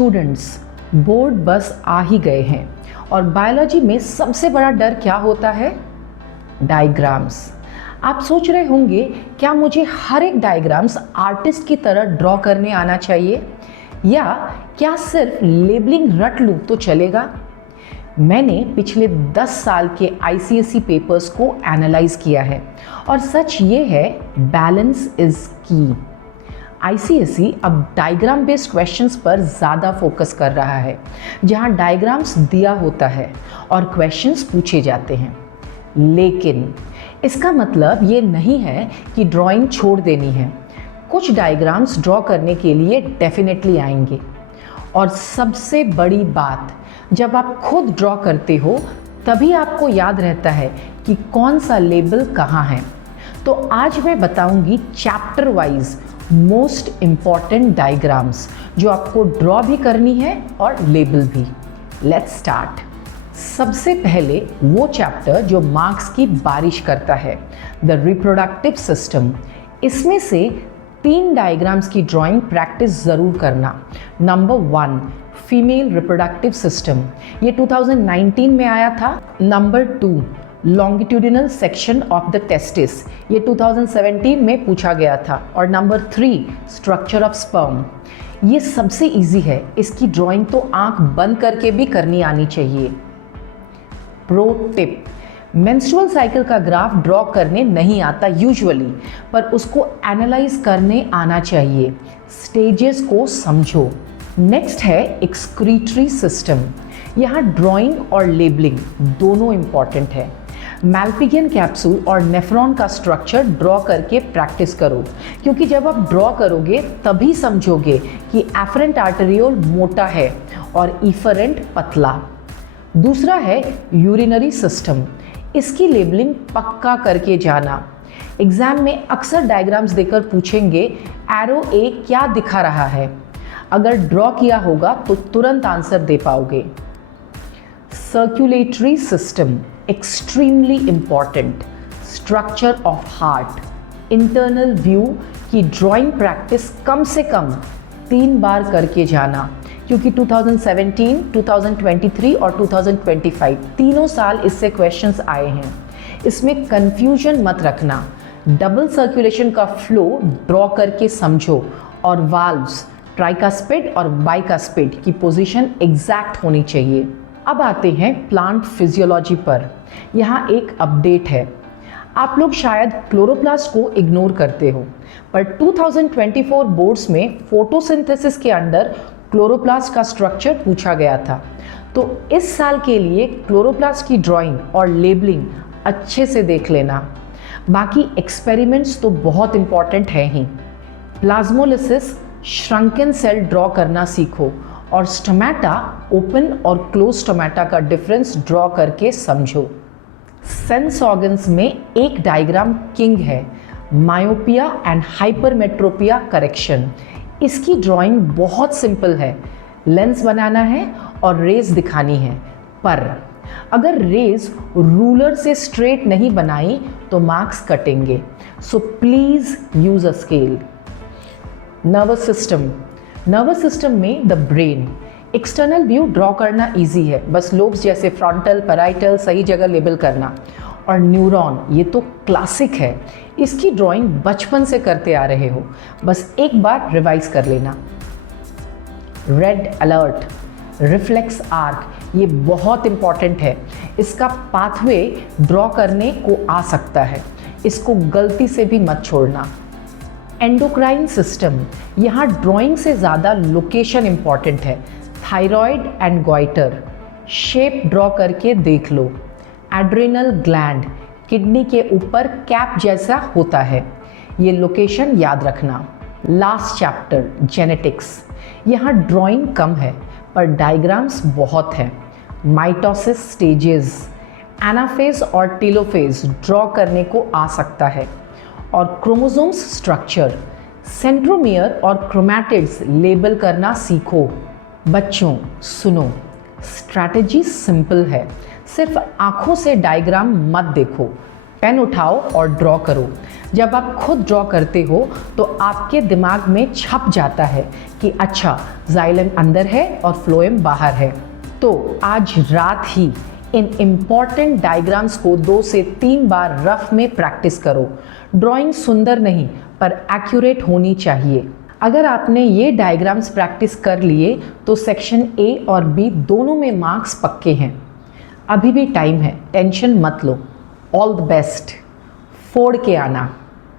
Students, board बस आ ही गए हैं और बायोलॉजी में सबसे बड़ा डर क्या होता है? डायग्राम्स। आप सोच रहे होंगे क्या मुझे हर एक डायग्राम्स आर्टिस्ट की तरह ड्रॉ करने आना चाहिए या क्या सिर्फ लेबलिंग रट लूँ तो चलेगा? मैंने पिछले 10 साल के ICSE पेपर्स को एनालाइज किया है और सच ये है, बैलेंस इज की। ICSE अब डायग्राम बेस्ड क्वेश्चंस पर ज़्यादा फोकस कर रहा है, जहां डायग्राम्स दिया होता है और क्वेश्चंस पूछे जाते हैं। लेकिन इसका मतलब ये नहीं है कि ड्राइंग छोड़ देनी है। कुछ डायग्राम्स ड्रॉ करने के लिए डेफिनेटली आएंगे। और सबसे बड़ी बात, जब आप खुद ड्रॉ करते हो तभी आपको याद रहता है कि कौन सा लेबल कहाँ है। तो आज मैं बताऊंगी chapter wise most important diagrams जो आपको ड्रॉ भी करनी है और लेबल भी। Let's start. सबसे पहले वो चैप्टर जो मार्क्स की बारिश करता है, द रिप्रोडक्टिव सिस्टम। इसमें से 3 डायग्राम्स की ड्राइंग प्रैक्टिस ज़रूर करना। नंबर 1, फीमेल रिप्रोडक्टिव सिस्टम, ये 2019 में आया था। Number 2, longitudinal section of the testis, ये 2017 में पूछा गया था। और नंबर 3, स्ट्रक्चर ऑफ स्पर्म। ये सबसे इजी है, इसकी ड्राइंग तो आंख बंद करके भी करनी आनी चाहिए। प्रो टिप, मेंस्ट्रुअल साइकिल का ग्राफ ड्रॉ करने नहीं आता यूजुअली, पर उसको एनालाइज करने आना चाहिए। स्टेजेस को समझो। नेक्स्ट है एक्सक्रीटरी सिस्टम। यहाँ ड्राइंग और लेबलिंग दोनों इंपॉर्टेंट है। मैल्पिगियन कैप्सूल और नेफ्रॉन का स्ट्रक्चर ड्रॉ करके प्रैक्टिस करो, क्योंकि जब आप ड्रॉ करोगे तभी समझोगे कि एफरेंट आर्टेरियोल मोटा है और इफरेंट पतला। दूसरा है यूरिनरी सिस्टम। इसकी लेबलिंग पक्का करके जाना। एग्जाम में अक्सर डायग्राम्स देकर पूछेंगे एरो ए क्या दिखा रहा है। अगर ड्रॉ किया होगा तो तुरंत आंसर दे पाओगे। Circulatory system extremely important. Structure of heart, internal view की ड्राइंग प्रैक्टिस कम से कम 3 बार करके जाना, क्योंकि 2017, 2023 और 2025 तीनों साल इससे क्वेश्चंस आए हैं। इसमें कंफ्यूजन मत रखना। डबल सर्कुलेशन का फ्लो ड्रॉ करके समझो और वाल्व्स, ट्राइकास्पिड और बाइकास्पिड की पोजीशन एग्जैक्ट होनी चाहिए। अब आते हैं प्लांट फिजियोलॉजी पर। यहाँ एक अपडेट है। आप लोग शायद क्लोरोप्लास्ट को इग्नोर करते हो, पर 2024 बोर्ड्स में फोटोसिंथेसिस के अंडर क्लोरोप्लास्ट का स्ट्रक्चर पूछा गया था। तो इस साल के लिए क्लोरोप्लास्ट की ड्राइंग और लेबलिंग अच्छे से देख लेना। बाकी एक्सपेरिमेंट्स तो बहुत इंपॉर्टेंट है ही। प्लाज्मोलिसिस, श्रंकन सेल ड्रॉ करना सीखो और स्टोमेटा, ओपन और क्लोज स्टोमेटा का डिफरेंस ड्रॉ करके समझो। सेंस ऑर्गन्स में एक डायग्राम किंग है, मायोपिया एंड हाइपरमेट्रोपिया करेक्शन। इसकी ड्राइंग बहुत सिंपल है। लेंस बनाना है और रेज दिखानी है, पर अगर रेज रूलर से स्ट्रेट नहीं बनाई तो मार्क्स कटेंगे। So please use a scale. Nervous system. Nervous system में the brain. External view draw करना इजी है, बस लोब्स जैसे फ्रंटल, पैराइटल सही जगह लेबल करना। और न्यूरॉन, ये तो क्लासिक है, इसकी ड्राइंग बचपन से करते आ रहे हो, बस एक बार रिवाइज कर लेना। रेड अलर्ट, रिफ्लेक्स आर्क, ये बहुत इंपॉर्टेंट है। इसका पाथवे ड्रॉ करने को आ सकता है, इसको गलती से भी मत छोड़ना। एंडोक्राइन सिस्टम, यहाँ ड्राइंग से ज़्यादा लोकेशन इंपॉर्टेंट है। Thyroid and goitre, shape draw करके देख लो। एड्रेनल ग्लैंड, किडनी के ऊपर कैप जैसा होता है, ये लोकेशन याद रखना। लास्ट चैप्टर जेनेटिक्स, यहाँ ड्राइंग कम है पर डायग्राम्स बहुत हैं। माइटोसिस स्टेजेस, एनाफेज और टेलोफेज ड्रॉ करने को आ सकता है। और क्रोमोसोम्स स्ट्रक्चर, सेंट्रोमियर और क्रोमैटिड्स लेबल करना सीखो। बच्चों सुनो, स्ट्रैटेजी सिंपल है, सिर्फ आंखों से डायग्राम मत देखो, पेन उठाओ और ड्रॉ करो। जब आप खुद ड्रॉ करते हो तो आपके दिमाग में छप जाता है कि अच्छा, जाइलम अंदर है और फ्लोएम बाहर है। तो आज रात ही इन इम्पॉर्टेंट डायग्राम्स को 2 से 3 बार रफ में प्रैक्टिस करो। ड्राइंग सुंदर नहीं पर एक्यूरेट होनी चाहिए। अगर आपने ये डायग्राम्स प्रैक्टिस कर लिए तो सेक्शन ए और बी दोनों में मार्क्स पक्के हैं। अभी भी टाइम है, टेंशन मत लो। All the best. फोड़ के आना।